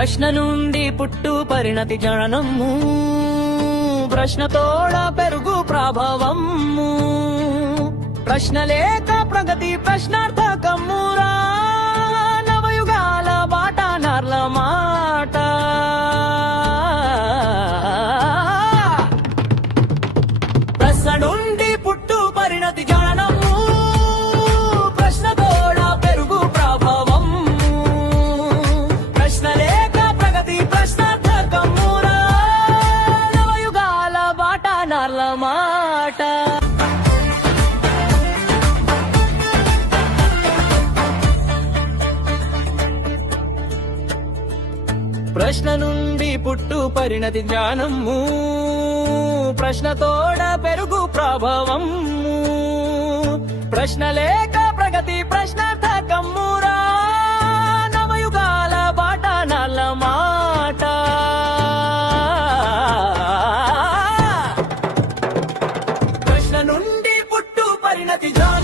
ప్రశ్న నుండి పుట్టు పరిణతి జననము, ప్రశ్నతోడ పెరుగు ప్రభావము, ప్రశ్న లేక ప్రగతి ప్రశ్నార్థకమురా, నవయుగాల బాట నార్ల మాట. ప్రశ్న నుండి పుట్టు పరిణతి జననము, ప్రశ్నతోడ పెరుగు ప్రభావము, ప్రశ్న లేక ప్రగతి ప్రశ్నార్థకమురా, నవయుగాల బాట నార్ల మాట. ప్రశ్న నుండి పుట్టు పరిణతి జ్ఞానము, ప్రశ్నతోడ పెరుగు ప్రభావము, ప్రశ్న లేక ప్రగతి ప్రశ్నార్థకమురా, నవయుగాల బాట నార్ల మాట. ప్రశ్న నుండి పుట్టు పరిణతి జ్ఞానం